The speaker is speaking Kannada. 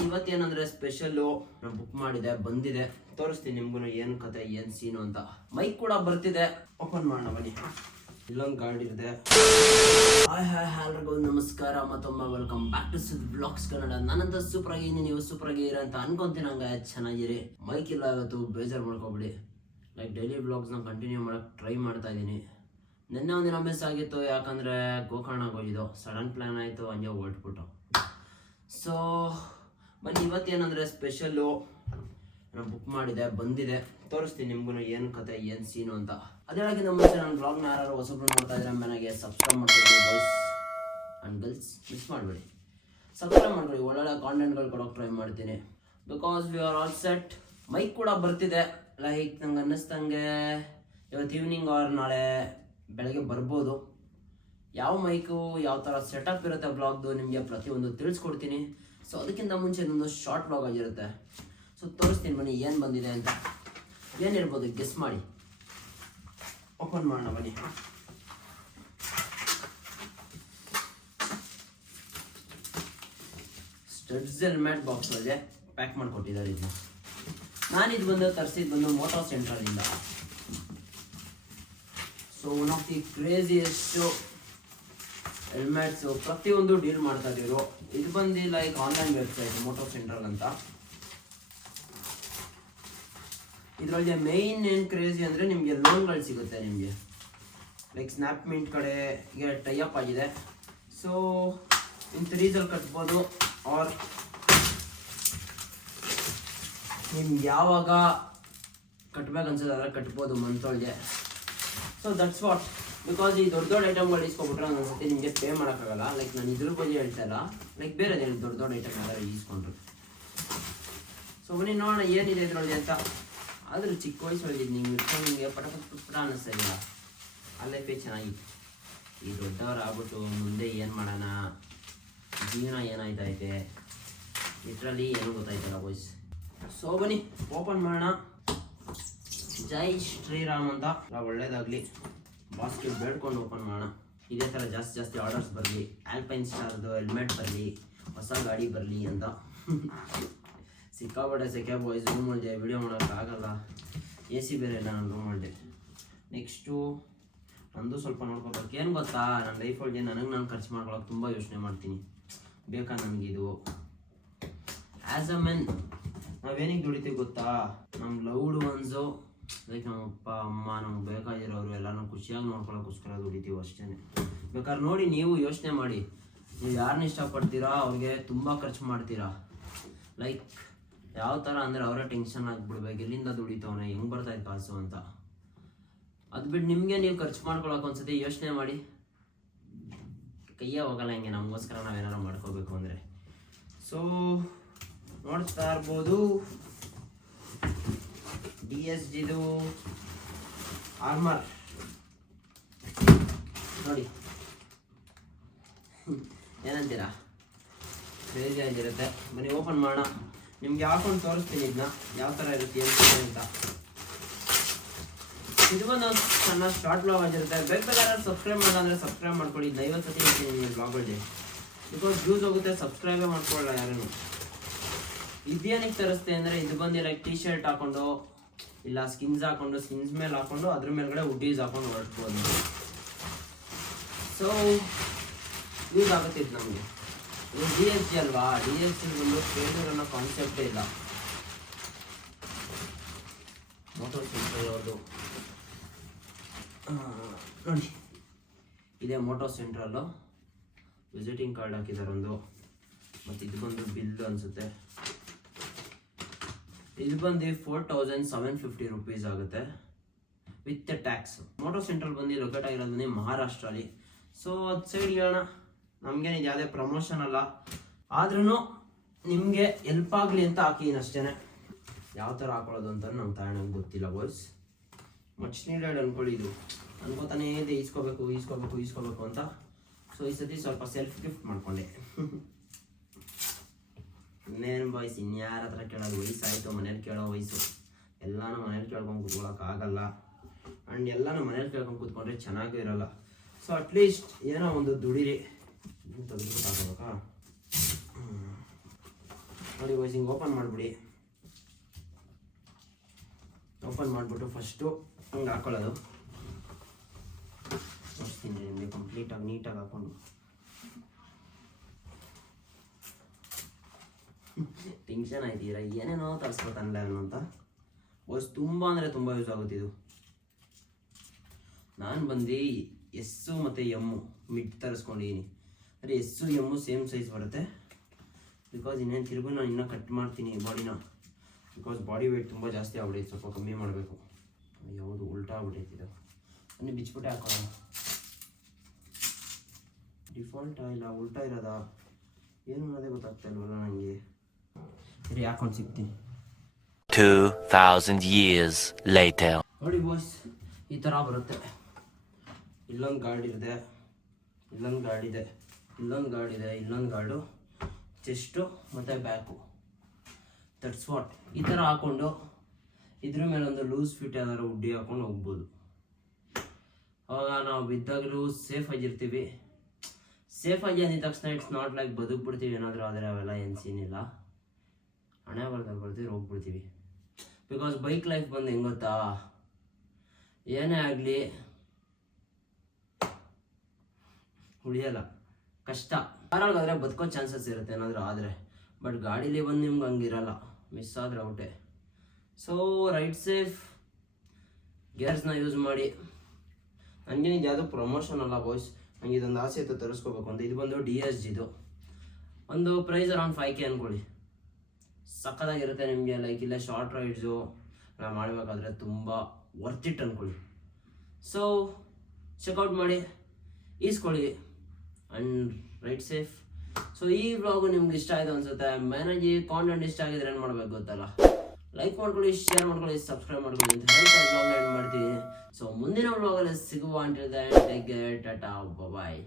ಬನ್ನಿ ಇವತ್ತೇನಂದ್ರೆ ಸ್ಪೆಷಲ್ಲು ನಾನು ಬುಕ್ ಮಾಡಿದೆ, ಬಂದಿದೆ, ತೋರಿಸ್ತೀನಿ ನಿಮ್ಗೂ ಏನು ಕತೆ ಏನು ಸೀನು ಅಂತ. ಮೈಕ್ ಕೂಡ ಬರ್ತಿದೆ, ಓಪನ್ ಮಾಡೋಣ ಬನ್ನಿ. ಇಲ್ಲೊಂದು ಗಾರ್ಡ್ ಇದೆ. ಎಲ್ರಿಗೂ ನಮಸ್ಕಾರ, ಮತ್ತೊಮ್ಮೆ ವೆಲ್ಕಮ್ ಬ್ಯಾಕ್ ಟು ಸುದ್ ಬ್ಲಾಗ್ಸ್ ಕನ್ನಡ. ನಾನಂತ ಸೂಪರ್ ಆಗಿ ನೀವು ಸೂಪರ್ ಆಗಿ ಅಂತ ಅನ್ಕೊಂತೀನಿ. ಹಂಗೆ ಚೆನ್ನಾಗಿರಿ. ಮೈಕ್ ಇಲ್ಲ ಇವತ್ತು, ಬೇಜಾರು ಮಾಡ್ಕೊಬಿಡಿ. ಲೈಕ್ ಡೈಲಿ ಬ್ಲಾಗ್ಸ್ನ ಕಂಟಿನ್ಯೂ ಮಾಡೋಕ್ಕೆ ಟ್ರೈ ಮಾಡ್ತಾ ಇದ್ದೀನಿ. ನಿನ್ನೆ ಒಂದಿನ ಮಿಸ್ ಆಗಿತ್ತು, ಯಾಕಂದರೆ ಗೋಕರ್ಣಕ್ಕೆ ಹೋಗಿದ್ದು. ಸಡನ್ ಪ್ಲ್ಯಾನ್ ಆಯಿತು, ಹಂಗೆ ಹೊರಟ್ಬಿಟ್ಟು. ಸೊ ಬನ್ನಿ ಇವತ್ತೇನಂದರೆ ಸ್ಪೆಷಲ್ಲು ನಾನು ಬುಕ್ ಮಾಡಿದೆ, ಬಂದಿದೆ, ತೋರಿಸ್ತೀನಿ ನಿಮ್ಗೂ ಏನು ಕತೆ ಏನು ಸೀನು ಅಂತ. ಅದೇಳಕ್ಕಿಂತ ಮುಂಚೆ ನನ್ನ ಬ್ಲಾಗ್ನ ಯಾರು ಹೊಸಬ್ರು ನೋಡ್ತಾ ಇದ್ರೆ ಮನೆಗೆ ಸಬ್ಸ್ಕ್ರೈಬ್ ಮಾಡ್ಕೊಳ್ಳಿ ಬಾಯ್ಸ್ ಆ್ಯಂಡ್ ಗರ್ಲ್ಸ್, ಮಿಸ್ ಮಾಡಬೇಡಿ. ಸಬ್ಸ್ಕ್ರೈಬ್ ಮಾಡ್ಕೊಳ್ಳಿ, ಒಳ್ಳೊಳ್ಳೆ ಕಾಂಟೆಂಟ್ಗಳು ಕೊಡೋಕೆ ಟ್ರೈ ಮಾಡ್ತೀನಿ. Because we are all set. Mic ಕೂಡ ಬರ್ತಿದೆ. ಲೈಕ್ ನಂಗೆ ಅನ್ನಿಸ್ತಂಗೆ ಇವತ್ತು ಈವ್ನಿಂಗ್ ಆರ್ ನಾಳೆ ಬೆಳಗ್ಗೆ ಬರ್ಬೋದು. ಯಾವ ಮೈಕು ಯಾವ ಥರ ಸೆಟಪ್ ಇರುತ್ತೆ ಬ್ಲಾಗ್ದು ನಿಮಗೆ ಪ್ರತಿಯೊಂದು ತಿಳಿಸ್ಕೊಡ್ತೀನಿ. ಸೊ ಅದಕ್ಕಿಂತ ಮುಂಚೆ ಇನ್ನೊಂದು ಶಾರ್ಟ್ ಬ್ಲಾಗ್ ಆಗಿರುತ್ತೆ. ಸೊ ತೋರಿಸ್ತೀನಿ ಬನ್ನಿ ಏನು ಬಂದಿದೆ ಅಂತ. ಏನಿರ್ಬೋದು ಗೆಸ್ ಮಾಡಿ. ಓಪನ್ ಮಾಡೋಣ ಬನ್ನಿ. ಸ್ಟಡ್ಸ್ ಹೆಲ್ಮೆಟ್ ಬಾಕ್ಸ್ ಒಳಗೆ ಪ್ಯಾಕ್ ಮಾಡಿಕೊಟ್ಟಿದ್ದಾರೆ. ಇದನ್ನ ನಾನಿದು ಬಂದು ತರಿಸಿದ್ದು ಬಂದು ಮೋಟೋ ಸೆಂಟ್ರಲ್ಲಿಂದ. So one of the craziest helmets, ಪ್ರತಿಯೊಂದು ಡೀಲ್ ಮಾಡ್ತಾ ಇದ್ದೀರು. ಇದು ಬಂದು like online website Moto Central ಅಂತ. ಇದರಲ್ಲಿ ಮೇಯ್ನ್ ಏನು ಕ್ರೇಜಿ ಅಂದರೆ ನಿಮಗೆ ಲೋನ್ಗಳು ಸಿಗುತ್ತೆ. ನಿಮಗೆ ಲೈಕ್ ಸ್ನ್ಯಾಪ್ ಮಿಂಟ್ ಕಡೆಗೆ ಟೈಅಪ್ ಆಗಿದೆ. ಸೊ ಇನ್ 3 ಕಟ್ಬೋದು, ಆರ್ ನಿಮ್ಗೆ ಯಾವಾಗ ಕಟ್ಬೇಕನ್ಸೋದು ಅದರ ಕಟ್ಬೋದು ಮಂತೊಳಗೆ. So that's what. ಬಿಕಾಸ್ ಈ ದೊಡ್ಡ ದೊಡ್ಡ ಐಟಮ್ಗಳು ಇಸ್ಕೊಬಿಟ್ರೆ ಒಂದೊಂದ್ಸತಿ ನಿಮಗೆ ಪೇ ಮಾಡೋಕ್ಕಾಗಲ್ಲ. ಲೈಕ್ ನಾನು ಇದ್ರ ಬಗ್ಗೆ ಹೇಳ್ತಾ ಇಲ್ಲ, ಲೈಕ್ ಬೇರೆ ದೊಡ್ಡ ದೊಡ್ಡ ಐಟಮ್ ಯಾರು ಈಸ್ಕೊಂಡ್ರು. ಸೊ ಬನ್ನಿ ನೋಡೋಣ ಏನಿದೆ ಇದರೊಳಗೆ ಅಂತ. ಆದರೂ ಚಿಕ್ಕ ವಯಸ್ಸೊಳಗೆ ನೀವು ಇಟ್ಕೊಂಡು ನಿಮಗೆ ಪಟ ಅನ್ನಿಸ್ತಾ ಇಲ್ಲ. ಆ ಲೈಫೇ ಚೆನ್ನಾಗಿತ್ತು. ಈ ದೊಡ್ಡವ್ರು ಆಗ್ಬಿಟ್ಟು ಮುಂದೆ ಏನು ಮಾಡೋಣ, ಜೀವನ ಏನಾಯ್ತೈತೆ, ಲಿಟ್ರಲಿ ಏನೂ ಗೊತ್ತಾಯ್ತಲ್ಲ ಬಾಯ್ಸ್. ಸೊ ಬನ್ನಿ ಓಪನ್ ಮಾಡೋಣ. ಜೈ ಶ್ರೀರಾಮ್ ಅಂತ ಒಳ್ಳೇದಾಗಲಿ. ಬಾಸ್ಕೆಟ್ ಬೇಡ್ಕೊಂಡು ಓಪನ್ ಮಾಡೋಣ. ಇದೇ ಥರ ಜಾಸ್ತಿ ಆರ್ಡರ್ಸ್ ಬರಲಿ, ಆಲ್ಪೈನ್ ಸ್ಟಾರ್ದು ಹೆಲ್ಮೆಟ್ ಬರಲಿ, ಹೊಸ ಗಾಡಿ ಬರಲಿ ಅಂತ. ಸಿಕ್ಕಾಪಟ್ಟೆ ಸೆಕೆ ಬಾಯ್ಸ್. ರೂಮ್ ಒಳಗೆ ವಿಡಿಯೋ ಮಾಡೋಕ್ಕಾಗಲ್ಲ, AC ಬೇರೆ ಇಲ್ಲ ನನ್ನ ರೂಮ್ ಒಳಗೆ. ನೆಕ್ಸ್ಟು ನಂದು ಸ್ವಲ್ಪ ನೋಡ್ಕೋಬೇಕು. ಏನು ಗೊತ್ತಾ, ನನ್ನ ಲೈಫ್ ಒಳಗೆ ನಾನು ಖರ್ಚು ಮಾಡ್ಕೊಳಕ್ಕೆ ತುಂಬ ಯೋಚನೆ ಮಾಡ್ತೀನಿ. ಬೇಕಾ ನನಗಿದು? ಆ್ಯಸ್ ಅ ಮೆನ್ ನಾವೇನಿಗೆ ದುಡಿತೀವಿ ಗೊತ್ತಾ? ನಮ್ಮ ಲವ್ಡ್ ಒನ್ಸು ಲೈಕ್ ನಮ್ಮ ಅಪ್ಪ ಅಮ್ಮ ನಮ್ಗೆ ಬೇಕಾಗಿರೋರು ಎಲ್ಲರೂ ಖುಷಿಯಾಗಿ ನೋಡ್ಕೊಳ್ಳೋಕ್ಕೋಸ್ಕರ ದುಡಿತೀವಿ ಅಷ್ಟೇ. ಬೇಕಾದ್ರೆ ನೋಡಿ, ನೀವು ಯೋಚನೆ ಮಾಡಿ, ನೀವು ಯಾರನ್ನ ಇಷ್ಟಪಡ್ತೀರಾ ಅವ್ರಿಗೆ ತುಂಬ ಖರ್ಚು ಮಾಡ್ತೀರಾ. ಲೈಕ್ ಯಾವ ಥರ ಅಂದರೆ ಅವರೇ ಟೆನ್ಷನ್ ಆಗಿಬಿಡ್ಬೇಕು, ಎಲ್ಲಿಂದ ದುಡಿತವನೆ, ಹೆಂಗೆ ಬರ್ತಾಯಿತ್ತು ಕಾಸು ಅಂತ. ಅದು ಬಿಟ್ಟು ನಿಮಗೆ ನೀವು ಖರ್ಚು ಮಾಡ್ಕೊಳಕ್ಕೆ ಒಂದ್ಸತಿ ಯೋಚನೆ ಮಾಡಿ. ಕೈಯೇ ಹೋಗಲ್ಲ ಹಿಂಗೆ ನಮಗೋಸ್ಕರ ನಾವೇನಾರು ಮಾಡ್ಕೋಬೇಕು ಅಂದರೆ. ಸೊ ನೋಡ್ತಾ ಇರ್ಬೋದು DSGದು ಆರ್ಮರ್ ನೋಡಿ. ಏನಂತೀರಾ? ಕ್ರೇಜಿ ಆಗಿರುತ್ತೆ. ಬನ್ನಿ ಓಪನ್ ಮಾಡೋಣ. ನಿಮ್ಗೆ ಹಾಕೊಂಡು ತೋರಿಸ್ತೀನಿ ಇದನ್ನ ಯಾವ ಥರ ಇರುತ್ತೆ ಏನು ಅಂತ. ಇದು ಒಂದು ಸಣ್ಣ ಶಾರ್ಟ್ ಬ್ಲಾಗ್ ಆಗಿರುತ್ತೆ. ಬೇಕಾದ್ರೆ ಸಬ್ಸ್ಕ್ರೈಬ್ ಮಾಡೋಂದರೆ ಸಬ್ಸ್ಕ್ರೈಬ್ ಮಾಡ್ಕೊಳ್ಳಿ. 50 ಸತಿ ಹೇಳ್ತೀನಿ ನಿಮ್ಮ ಬ್ಲಾಗಲ್ಲಿ. ಬಿಕಾಸ್ ವ್ಯೂಸ್ ಹೋಗುತ್ತೆ, ಸಬ್ಸ್ಕ್ರೈಬೇ ಮಾಡ್ಕೊಳ್ಳಲ್ಲ ಯಾರೂ. ಇದೇನಕ್ಕೆ ತರಿಸ್ತೆ ಅಂದರೆ ಇದು ಬಂದು ಲೈಕ್ ಟೀ ಶರ್ಟ್ ಹಾಕೊಂಡು ಇಲ್ಲ ಸ್ಕಿನ್ಸ್ ಹಾಕೊಂಡು, ಸ್ಕಿನ್ಸ್ ಮೇಲೆ ಹಾಕೊಂಡು ಅದ್ರ ಮೇಲ್ಗಡೆ ಹುಡ್ಡೀಸ್ ಹಾಕೊಂಡು ಹೊರಟ್ಬೋದು. ಸೊ ಯೂಸ್ ಆಗುತ್ತೆ ಇದು ನಮಗೆ. ಇದು DSG ಅಲ್ವಾ, DSG ಬಂದು ಫೇಲ್ಯೂರ್ ಅನ್ನೋ ಕಾನ್ಸೆಪ್ಟೇ ಇಲ್ಲ. ಮೋಟೋ ಸೆಂಟ್ರಲ್ ಅವ್ರದ್ದು ನೋಡಿ, ಇದೇ ಮೋಟೋ ಸೆಂಟ್ರಲ್ಲು. ವಿಸಿಟಿಂಗ್ ಕಾರ್ಡ್ ಹಾಕಿದ್ದಾರೆ ಒಂದು. ಮತ್ತು ಇದು ಬಂದು ಬಿಲ್ ಅನಿಸುತ್ತೆ. ಇದು ಬಂದು 4750 ರೂಪೀಸ್ ಆಗುತ್ತೆ ವಿತ್ ಟ್ಯಾಕ್ಸ್. ಮೋಟೋ ಸೆಂಟ್ರಲ್ ಬಂದು ಲೊಕೇಟ್ ಆಗಿರೋದು ಮಹಾರಾಷ್ಟ್ರಲ್ಲಿ. ಸೊ ಅದು ಸೈಡ್ ಹೇಳೋಣ, ನಮಗೇನಿದೆ ಯಾವುದೇ ಪ್ರಮೋಷನ್ ಅಲ್ಲ, ಆದ್ರೂ ನಿಮಗೆ ಹೆಲ್ಪ್ ಆಗಲಿ ಅಂತ ಹಾಕಿದ್ದೀನಿ ಅಷ್ಟೇ. ಯಾವ ಥರ ಹಾಕೊಳ್ಳೋದು ಅಂತ ನಮ್ಮ ತಾಯಣ್ಣಗೆ ಗೊತ್ತಿಲ್ಲ ಬಾಯ್ಸ್. ಮಚ್ ನೀಡೆಡ್ ಅನ್ಕೊಳ್ಳಿ. ಇದು ಅನ್ಕೋತಾನೇ ಇದೆ ಈಸ್ಕೋಬೇಕು ಅಂತ. ಸೊ ಈ ಸತಿ ಸ್ವಲ್ಪ ಸೆಲ್ಫ್ ಗಿಫ್ಟ್ ಮಾಡ್ಕೊಂಡೆ. ಇನ್ನೇನು ಬಾಯ್ಸ್, ಇನ್ಯಾರ ಹತ್ರ ಕೇಳೋದು, ವಯಸ್ಸಾಯಿತು, ಮನೇಲಿ ಕೇಳೋ ವಯಸ್ಸು. ಎಲ್ಲನೂ ಮನೇಲಿ ಕೇಳ್ಕೊಂಡು ಕೂತ್ಕೊಳ್ಳೋಕ್ಕಾಗಲ್ಲ. ಆ್ಯಂಡ್ ಎಲ್ಲನೂ ಮನೇಲಿ ಕೇಳ್ಕೊಂಡು ಕೂತ್ಕೊಂಡ್ರೆ ಚೆನ್ನಾಗೂ ಇರೋಲ್ಲ. ಸೊ ಅಟ್ಲೀಸ್ಟ್ ಏನೋ ಒಂದು ದುಡಿರಿ. ತೆಗೆದುಬಿಟ್ಟು ಹಾಕೋಬೇಕಾ? ನೋಡಿ ಬಾಯ್ಸ್, ಹಿಂಗೆ ಓಪನ್ ಮಾಡಿಬಿಡಿ. ಓಪನ್ ಮಾಡಿಬಿಟ್ಟು ಫಸ್ಟು ಹಂಗೆ ಹಾಕೊಳ್ಳೋದು. ತೋರಿಸ್ತೀನಿ ನಿಮಗೆ ಕಂಪ್ಲೀಟಾಗಿ ನೀಟಾಗಿ ಹಾಕೊಂಡು. ಟೆನ್ಷನ್ ಆಯ್ತೀರಾ, ಏನೇನೋ ತರಿಸ್ಕೊತಾನಲ್ಲ ಅಂತ. ಬಾಯ್ಸ್ ತುಂಬ ಅಂದರೆ ತುಂಬ ಯೂಸ್ ಆಗುತ್ತೆ ಇದು. ನಾನು ಬಂದು ಎಸ್ಸು ಮತ್ತು ಎಮ್ಮು ಮಿಡ್ ತರಿಸ್ಕೊಂಡಿದ್ದೀನಿ. ಅಂದರೆ ಎಸ್ಸು ಎಮ್ಮು ಸೇಮ್ ಸೈಜ್ ಬರುತ್ತೆ. ಬಿಕಾಸ್ ಇನ್ನೇನು ತಿರುಗು ನಾನು ಇನ್ನೂ ಕಟ್ ಮಾಡ್ತೀನಿ ಬಾಡಿನ. ಬಿಕಾಸ್ ಬಾಡಿ ವೆಯ್ಟ್ ತುಂಬ ಜಾಸ್ತಿ ಆಗ್ಬಿಡೈತೆ, ಸ್ವಲ್ಪ ಕಮ್ಮಿ ಮಾಡಬೇಕು. ಯಾವುದು ಉಲ್ಟಾ ಆಗ್ಬಿಟ್ಟೈತೆ ಇದು. ಅನ್ನಿ ಬಿಚ್ಬಿಟ್ಟೆ ಹಾಕೋಣ. ಡಿಫಾಲ್ಟಾ ಇಲ್ಲ ಉಲ್ಟಾ ಇರೋದಾ ಏನು ಅನ್ನೋದೇ ಗೊತ್ತಾಗ್ತಾ ಇಲ್ವಲ್ಲ ನನಗೆ. ಸರಿ ಹಾಕೊಂಡು ಸಿಗ್ತೀನಿ. 2000 years later. ನೋಡಿ ಬಾಯ್ಸ್, ಈ ಥರ ಬರುತ್ತೆ. ಇಲ್ಲೊಂದು ಗಾರ್ಡ್ ಇದೆ, ಇಲ್ಲೊಂದು ಗಾರ್ಡ್ ಇದೆ, ಇಲ್ಲೊಂದು ಗಾರ್ಡ್ ಇದೆ, ಇಲ್ಲೊಂದು ಗಾರ್ಡು, ಚೆಸ್ಟು ಮತ್ತು ಬ್ಯಾಕು. That's what. ಈ ಥರ ಹಾಕ್ಕೊಂಡು ಇದ್ರ ಮೇಲೆ ಒಂದು ಲೂಸ್ ಫಿಟ್ ಯಾವ್ದಾದ್ರು ಉಡ್ಡಿ ಹಾಕೊಂಡು ಹೋಗ್ಬೋದು. ಅವಾಗ ನಾವು ಬಿದ್ದಾಗಲೂ ಸೇಫಾಗಿರ್ತೀವಿ. ಸೇಫಾಗಿ ಅಂದಿದ ತಕ್ಷಣ ಇಟ್ಸ್ ನಾಟ್ ಲೈಕ್ ಬದುಕ್ಬಿಡ್ತೀವಿ ಏನಾದರೂ ಆದರೆ, ಅವೆಲ್ಲ ಏನು ಸೀನಿಲ್ಲ. ಹಣೆ ಬರ್ತೀವಿ ಹೋಗ್ಬಿಡ್ತೀವಿ. ಬಿಕಾಸ್ ಬೈಕ್ ಲೈಫ್ ಬಂದು ಹೆಂಗೆ ಗೊತ್ತಾ, ಏನೇ ಆಗಲಿ ಉಳಿಯಲ್ಲ, ಕಷ್ಟ. ಕಾರೊಳಗಾದರೆ ಬದುಕೋ ಚಾನ್ಸಸ್ ಇರುತ್ತೆ ಏನಾದರೂ ಆದರೆ. ಬಟ್ ಗಾಡೀಲಿ ಬಂದು ನಿಮ್ಗೆ ಹಂಗಿರಲ್ಲ, ಮಿಸ್ ಆದರೆ ಔಟೆ. ಸೊ ರೈಟ್ ಸೇಫ್, ಗೇರ್ಸ್ನ ಯೂಸ್ ಮಾಡಿ. ನನಗೆ ಇದು ಯಾವುದೋ ಪ್ರಮೋಷನ್ ಅಲ್ಲ ಬಾಯ್ಸ್, ನನಗೆ ಇದೊಂದು ಆಸೆ ಇತ್ತು ತರಿಸ್ಕೋಬೇಕು ಅಂತ. ಇದು ಬಂದು DSGದು ಒಂದು ಪ್ರೈಸ್ ಅರೌಂಡ್ 5K ಅಂದ್ಕೊಳ್ಳಿ. ಸಕ್ಕತ್ತಾಗಿರುತ್ತೆ ನಿಮಗೆ. ಲೈಕ್ ಇಲ್ಲ ಶಾರ್ಟ್ ರೈಡ್ಸು ನಾವು ಮಾಡಬೇಕಾದ್ರೆ ತುಂಬ ವರ್ತ್ ಇಟ್ ಅಂದ್ಕೊಳ್ಳಿ. ಸೊ ಚೆಕ್ಔಟ್ ಮಾಡಿ, ಈಸ್ಕೊಳ್ಳಿ ಆ್ಯಂಡ್ ರೈಟ್ ಸೇಫ್. ಸೊ ಈ ವ್ಲಾಗು ನಿಮ್ಗೆ ಇಷ್ಟ ಆಯಿತು ಅನ್ಸುತ್ತೆ. ಮೇನಾಗಿ ಕಾಂಟೆಂಟ್ ಇಷ್ಟ ಆಗಿದ್ರೆ ಏನು ಮಾಡ್ಬೇಕು ಗೊತ್ತಲ್ಲ, ಲೈಕ್ ಮಾಡ್ಕೊಳ್ಳಿ, ಶೇರ್ ಮಾಡ್ಕೊಳ್ಳಿ, ಸಬ್ಸ್ಕ್ರೈಬ್ ಮಾಡ್ಕೊಳ್ಳಿ ಅಂತ ಹೇಳ್ತಾ ವ್ಲಾಗ್ನ ಎಂಡ್ ಮಾಡ್ತೀವಿ. ಸೊ ಮುಂದಿನ ವ್ಲಾಗಲ್ಲಿ ಸಿಗುವ. Until then take care, tata, ಬಾಯ್.